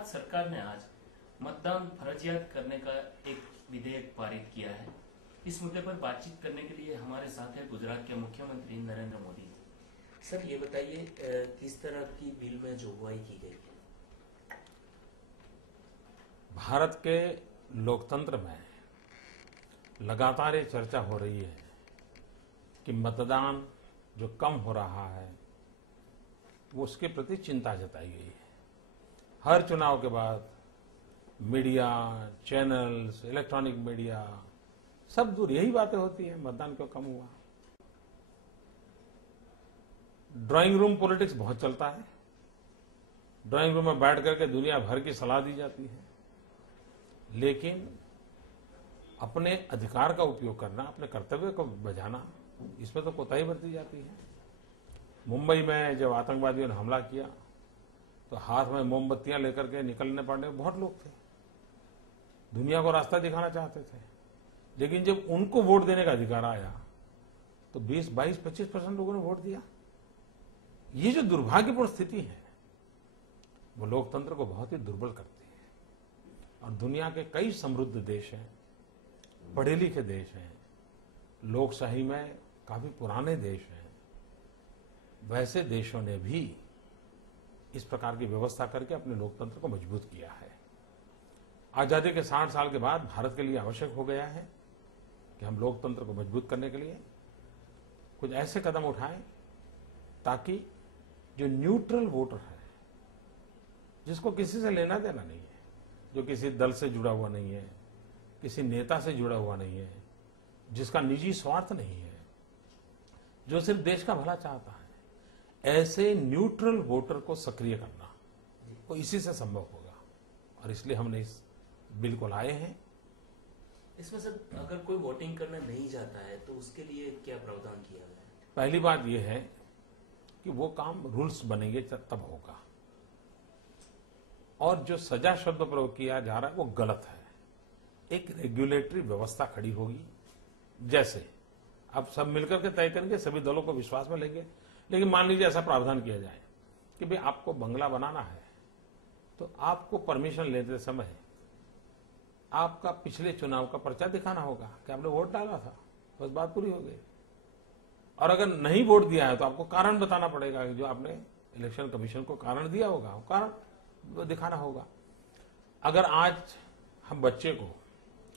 गुजरात सरकार ने आज मतदान फर्जियात करने का एक विधेयक पारित किया है। इस मुद्दे पर बातचीत करने के लिए हमारे साथ है गुजरात के मुख्यमंत्री नरेंद्र मोदी। सर, ये बताइए किस तरह की बिल में जोगवाई की गई है? भारत के लोकतंत्र में लगातार ये चर्चा हो रही है कि मतदान जो कम हो रहा है वो उसके प्रति चिंता जताई गई है। हर चुनाव के बाद मीडिया, चैनल्स, इलेक्ट्रॉनिक मीडिया सब दूर यही बातें होती हैं, मतदान क्यों कम हुआ। ड्राइंग रूम पॉलिटिक्स बहुत चलता है। ड्राइंग रूम में बैठ करके दुनिया भर की सलाह दी जाती है, लेकिन अपने अधिकार का उपयोग करना, अपने कर्तव्य को बजाना, इसमें तो कोताही बरती जाती है। मुंबई में जब आतंकवादियों ने हमला किया तो हाथ में मोमबत्तियां लेकर के निकलने पड़ने बहुत लोग थे, दुनिया को रास्ता दिखाना चाहते थे। लेकिन जब उनको वोट देने का अधिकार आया तो 20, 22, 25% लोगों ने वोट दिया। ये जो दुर्भाग्यपूर्ण स्थिति है वो लोकतंत्र को बहुत ही दुर्बल करती है। और दुनिया के कई समृद्ध देश हैं, पढ़े लिखे देश हैं, लोकशाही में काफी पुराने देश हैं, वैसे देशों ने भी इस प्रकार की व्यवस्था करके अपने लोकतंत्र को मजबूत किया है। आजादी के 60 साल के बाद भारत के लिए आवश्यक हो गया है कि हम लोकतंत्र को मजबूत करने के लिए कुछ ऐसे कदम उठाएं ताकि जो न्यूट्रल वोटर है, जिसको किसी से लेना देना नहीं है, जो किसी दल से जुड़ा हुआ नहीं है, किसी नेता से जुड़ा हुआ नहीं है, जिसका निजी स्वार्थ नहीं है, जो सिर्फ देश का भला चाहता है, ऐसे न्यूट्रल वोटर को सक्रिय करना वो इसी से संभव होगा। और इसलिए हमने इस बिल को लाए हैं। इसमें सर, अगर कोई वोटिंग करने नहीं जाता है तो उसके लिए क्या प्रावधान किया गया है? पहली बात यह है कि वो काम रूल्स बनेंगे तब होगा, और जो सजा शब्द प्रयोग किया जा रहा है वो गलत है। एक रेगुलेटरी व्यवस्था खड़ी होगी, जैसे अब सब मिलकर के तय करेंगे, सभी दलों को विश्वास में लेंगे। लेकिन मान लीजिए ऐसा प्रावधान किया जाए कि भाई आपको बंगला बनाना है तो आपको परमिशन लेते समय आपका पिछले चुनाव का पर्चा दिखाना होगा कि आपने वोट डाला था, बस बात पूरी हो गई। और अगर नहीं वोट दिया है तो आपको कारण बताना पड़ेगा कि जो आपने इलेक्शन कमीशन को कारण दिया होगा वो कारण दिखाना होगा। अगर आज हम बच्चे को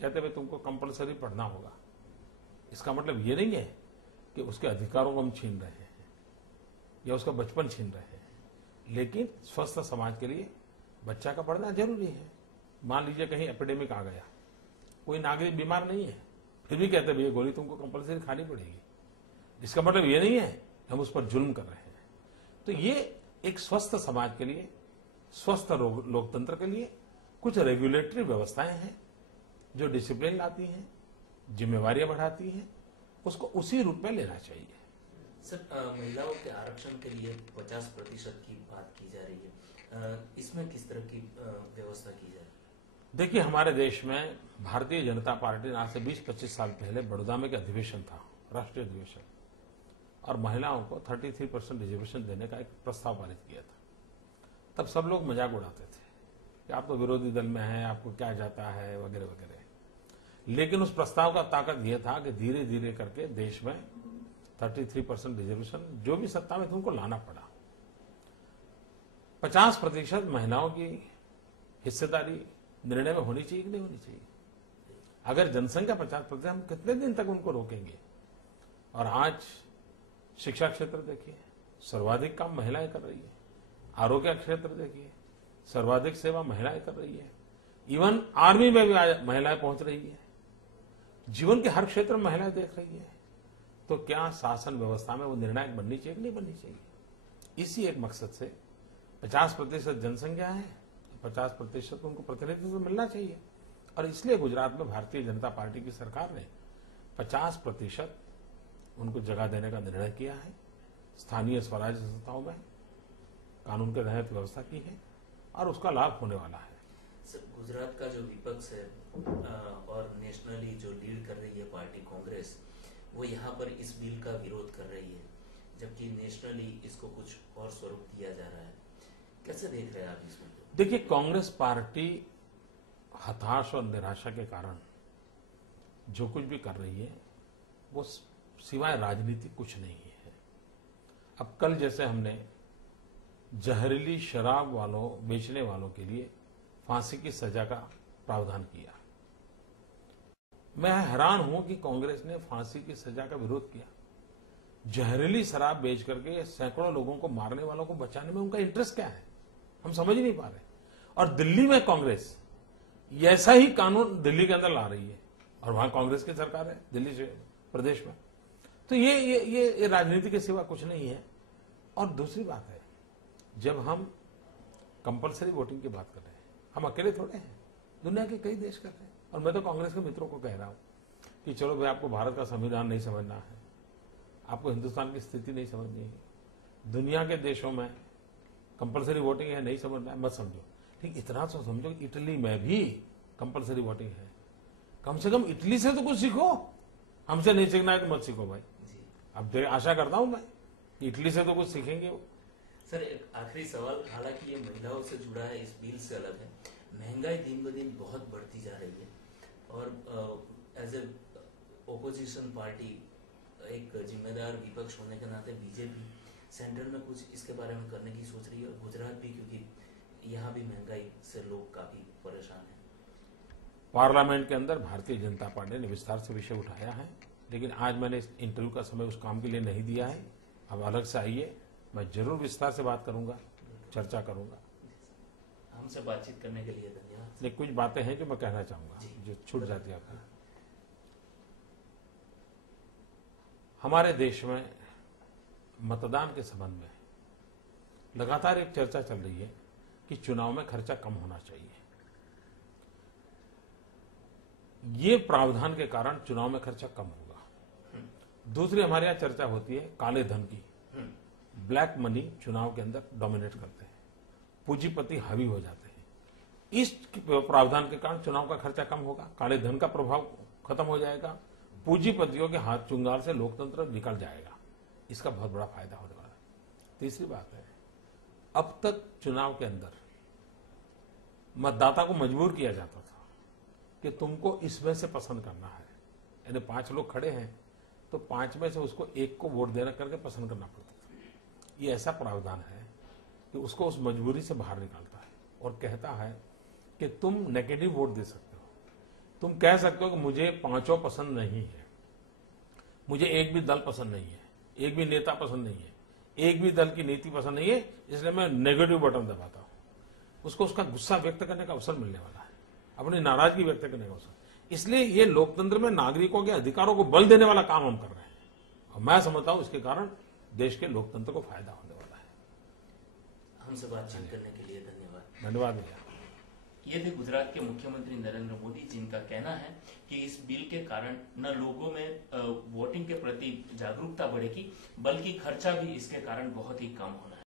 कहते भाई तुमको कंपलसरी पढ़ना होगा, इसका मतलब ये नहीं है कि उसके अधिकारों को हम छीन रहे हैं या उसका बचपन छीन रहे हैं, लेकिन स्वस्थ समाज के लिए बच्चा का पढ़ना जरूरी है। मान लीजिए कहीं एपिडेमिक आ गया, कोई नागरिक बीमार नहीं है, फिर भी कहते भैया गोली तुमको कंपलसरी खानी पड़ेगी, इसका मतलब ये नहीं है हम उस पर जुल्म कर रहे हैं। तो ये एक स्वस्थ समाज के लिए, स्वस्थ लोकतंत्र के लिए कुछ रेगुलेटरी व्यवस्थाएं हैं जो डिसिप्लिन लाती हैं, जिम्मेवारियां बढ़ाती हैं, उसको उसी रूप में लेना चाहिए। सर, महिलाओं के आरक्षण के लिए 50% की बात की जा रही है, इसमें किस तरह की व्यवस्था की जा रही है? देखिए, हमारे देश में भारतीय जनता पार्टी ने आज से 20-25 साल पहले बड़ौदा में एक अधिवेशन था, राष्ट्रीय अधिवेशन, और महिलाओं को 33% रिजर्वेशन देने का एक प्रस्ताव पारित किया था। तब सब लोग मजाक उड़ाते थे कि आप तो विरोधी दल में हैं, आपको क्या जाता है, वगैरह वगैरह। लेकिन उस प्रस्ताव का ताकत यह था कि धीरे धीरे करके देश में 33% रिजर्वेशन जो भी सत्ता में थे उनको लाना पड़ा। 50% महिलाओं की हिस्सेदारी निर्णय में होनी चाहिए कि नहीं होनी चाहिए? अगर जनसंख्या 50%, हम कितने दिन तक उनको रोकेंगे? और आज शिक्षा क्षेत्र देखिए, सर्वाधिक काम महिलाएं कर रही है। आरोग्य क्षेत्र देखिए, सर्वाधिक सेवा महिलाएं कर रही है। इवन आर्मी में भी महिलाएं पहुंच रही है। जीवन के हर क्षेत्र में महिलाएं देख रही है। तो क्या शासन व्यवस्था में वो निर्णायक बननी चाहिए कि नहीं बननी चाहिए? इसी एक मकसद से 50% जनसंख्या है, 50% उनको प्रतिनिधित्व मिलना चाहिए। और इसलिए गुजरात में भारतीय जनता पार्टी की सरकार ने 50% उनको जगह देने का निर्णय किया है। स्थानीय स्वराज संस्थाओं में कानून के तहत व्यवस्था की है और उसका लाभ होने वाला है। सर, गुजरात का जो विपक्ष है और नेशनली जो लीड कर रही है पार्टी कांग्रेस, वो यहाँ पर इस बिल का विरोध कर रही है, जबकि नेशनली इसको कुछ और स्वरूप दिया जा रहा है। कैसे देख रहे हैं आप इसमें? देखिए, कांग्रेस पार्टी हताश और निराशा के कारण जो कुछ भी कर रही है वो सिवाय राजनीति कुछ नहीं है। अब कल जैसे हमने जहरीली शराब बेचने वालों के लिए फांसी की सजा का प्रावधान किया। मैं हैरान हूं कि कांग्रेस ने फांसी की सजा का विरोध किया। जहरीली शराब बेच करके सैकड़ों लोगों को मारने वालों को बचाने में उनका इंटरेस्ट क्या है, हम समझ ही नहीं पा रहे। और दिल्ली में कांग्रेस ऐसा ही कानून दिल्ली के अंदर ला रही है और वहां कांग्रेस की सरकार है दिल्ली से प्रदेश में। तो ये राजनीति के सिवा कुछ नहीं है। और दूसरी बात है, जब हम कंपलसरी वोटिंग की बात कर रहे हैं, हम अकेले थोड़े हैं, दुनिया के कई देश कर रहे हैं। और मैं तो कांग्रेस के मित्रों को कह रहा हूं कि चलो भाई, आपको भारत का संविधान नहीं समझना है, आपको हिंदुस्तान की स्थिति नहीं समझनी है, दुनिया के देशों में कंपलसरी वोटिंग है, नहीं समझना है, मत समझो। ठीक इतना तो समझो, इटली में भी कंपलसरी वोटिंग है। कम से कम इटली से तो कुछ सीखो, हमसे नहीं सीखना है तो मत सीखो भाई। अब आशा करता हूं मैं कि इटली से तो कुछ सीखेंगे वो। सर, एक आखिरी सवाल, हालांकि ये महिलाओं से जुड़ा है, इस बिल से अलग है। महंगाई दिन ब दिन बहुत बढ़ती जा रही है और एज ए ओपोजिशन पार्टी, एक जिम्मेदार विपक्ष होने के नाते बीजेपी सेंट्रल में कुछ इसके बारे में करने की सोच रही है, और गुजरात भी, क्योंकि यहाँ भी महंगाई से लोग काफी परेशान हैं। पार्लियामेंट के अंदर भारतीय जनता पार्टी ने विस्तार से विषय उठाया है, लेकिन आज मैंने इस इंटरव्यू का समय उस काम के लिए नहीं दिया है। अब अलग से आइए, मैं जरूर विस्तार से बात करूंगा, चर्चा करूंगा। हमसे बातचीत करने के लिए धन्यवाद। लेकिन कुछ बातें हैं जो मैं कहना चाहूंगा, जो छूट जाती है आपको। हमारे देश में मतदान के संबंध में लगातार एक चर्चा चल रही है कि चुनाव में खर्चा कम होना चाहिए। ये प्रावधान के कारण चुनाव में खर्चा कम होगा। दूसरी हमारे यहां चर्चा होती है काले धन की। ब्लैक मनी चुनाव के अंदर डोमिनेट करते हैं, पूंजीपति हावी हो जाते हैं। इस प्रावधान के कारण चुनाव का खर्चा कम होगा, काले धन का प्रभाव खत्म हो जाएगा, पूंजीपतियों के हाथ चुंगाल से लोकतंत्र निकल जाएगा। इसका बहुत बड़ा फायदा होने वाला है। तीसरी बात है, अब तक चुनाव के अंदर मतदाता को मजबूर किया जाता था कि तुमको इसमें से पसंद करना है, यानी 5 लोग खड़े हैं तो 5 में से उसको एक को वोट देना करके पसंद करना पड़ता था। ये ऐसा प्रावधान है कि उसको उस मजबूरी से बाहर निकालता है और कहता है कि तुम नेगेटिव वोट दे सकते हो। तुम कह सकते हो कि मुझे 5 पसंद नहीं है, मुझे एक भी दल पसंद नहीं है, एक भी नेता पसंद नहीं है, एक भी दल की नीति पसंद नहीं है, इसलिए मैं नेगेटिव बटन दबाता हूं। उसको उसका गुस्सा व्यक्त करने का अवसर मिलने वाला है, अपनी नाराजगी व्यक्त करने का अवसर। इसलिए ये लोकतंत्र में नागरिकों के अधिकारों को बल देने वाला काम हम कर रहे हैं और मैं समझता हूं इसके कारण देश के लोकतंत्र को फायदा होने वाला है। हमसे बातचीत करने के लिए धन्यवाद। धन्यवाद भैया। ये थे गुजरात के मुख्यमंत्री नरेंद्र मोदी, जिनका कहना है कि इस बिल के कारण न लोगों में वोटिंग के प्रति जागरूकता बढ़ेगी, बल्कि खर्चा भी इसके कारण बहुत ही कम होना है।